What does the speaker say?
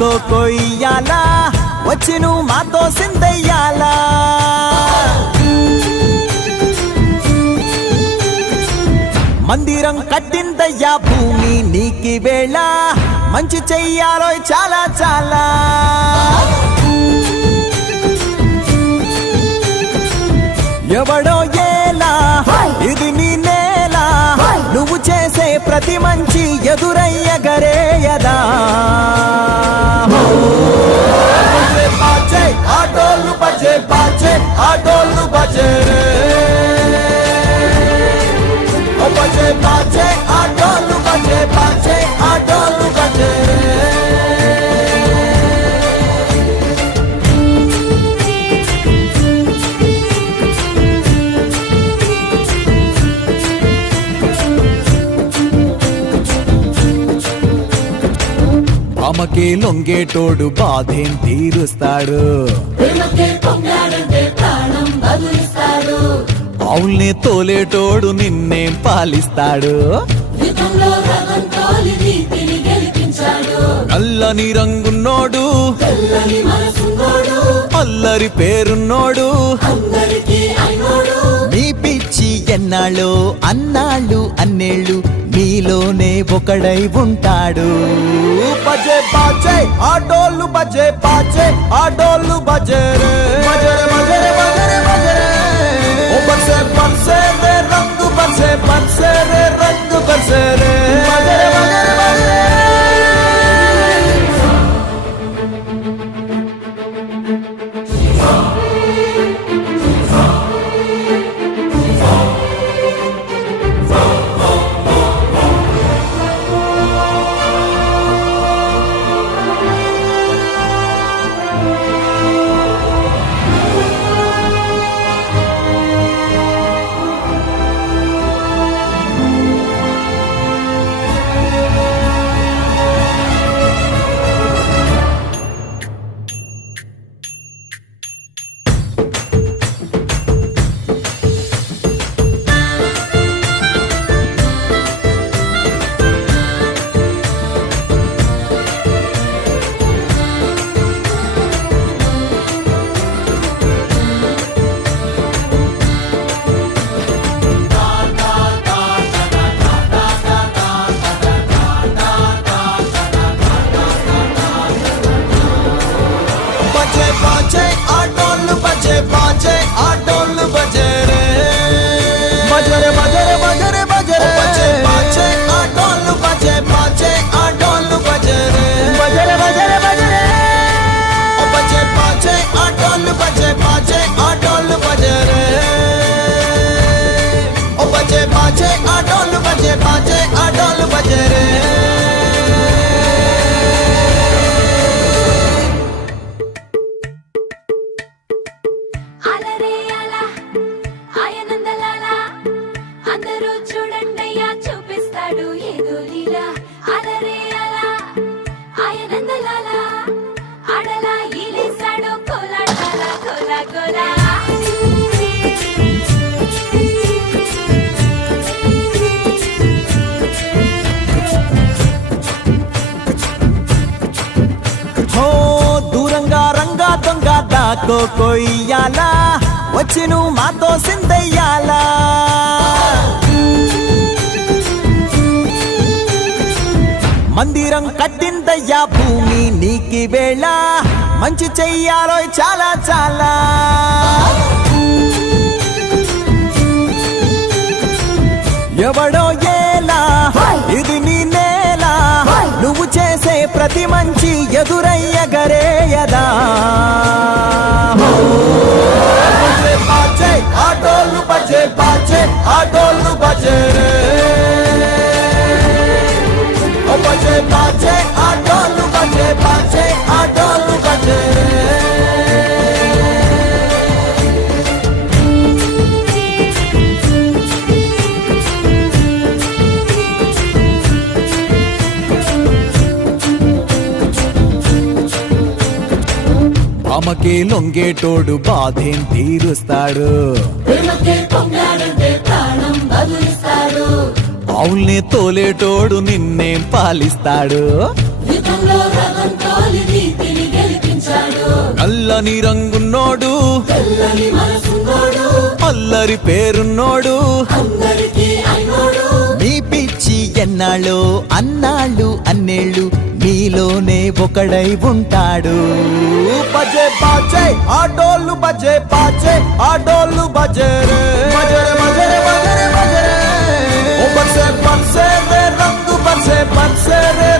దాకో కొయ్యాలా వచ్చి నువ్వు మాతో సిందయ్యాలా మందిరం కట్టిందయ్యా భూమి నీకి వేళ మంచి చెయ్యాలో చాలా చాలా ఎవడో ఏలా ఇది నీ నేల నువ్వు చేసే ప్రతి మంచి ఎదురయ్యగరేయదా ఆటోలు బజే బాజే ఆటోలు బజే బజే బాజే ఆటోలు బజే బాజే ఆటోలు బజే అమ్మకే లొంగేటోడు బాధేం తీరుస్తాడు అవుల్నే తోలేటోడు నిన్నేం పాలిస్తాడు నల్లని రంగున్నోడు అల్లరి పేరున్నోడు నీ పిచ్చి ఎన్నాళ్ళు అన్నాళ్ళు అన్నేళ్ళు నీలోనే ఒకడై ఉంటాడు బజే బాజే ఆటోలు బజే బాజే ఆటోలు బజే రే బజరే బజరే బజరే బజరే ఓ బజే బజే రే రంగు బజే బజే రే రంగు బజే రే బజరే బజరే బజరే बाजे आटोल बजे रे बजरे बजरे बजरे बजरे बजे बाजे आटोल बजे बाजे आटोल बजे रे बजरे बजरे बजरे ओ बजे बाजे आटोल बजे बाजे आटोल बजे रे ओ बजे बाजे आटोल बजे बाजे आटोल बजे रे దాకో కొయ్యాలా వచ్చి నువ్వు మాతో సిందయ్యాలా మందిరం కట్టిందయ్యా భూమి నీకి వేళ మంచి చెయ్యాలో చాలా చాలా ఎవడో ఏలా ఇది నీ నేల నువ్వు చేసే ప్రతి మంచి ఎదురయ్యగరేయదా ఆటోలు బజే బాజే ఆటోలు బజే రే బజే బాజే ఆటోలు బజే బాజే ఆటోలు బజే రే అమ్మకే లొంగేటోడు బాధేం తీరుస్తాడు అవుల్నే తోలేటోడు నిన్నేం పాలిస్తాడు రక్తంలో రగంతోలి నీతిని గెలిపించాడు. నల్లని రంగున్నోడు తెల్లని మనసున్నోడు, అల్లరి పేరున్నోడు అందరికీ అయినోడు. మీ పిచ్చి ఎన్నాళ్ళు అన్నాళ్ళు అన్నేళ్ళు మీలోనే ఒకడై ఉంటాడు. బజే బాజే ఆడోళ్ళు బజే బాజే ఆడోళ్ళు బజే రే బజరే బజరే బజరే బజరే ఓ బజే బజే రే రంగు బజే బజే రే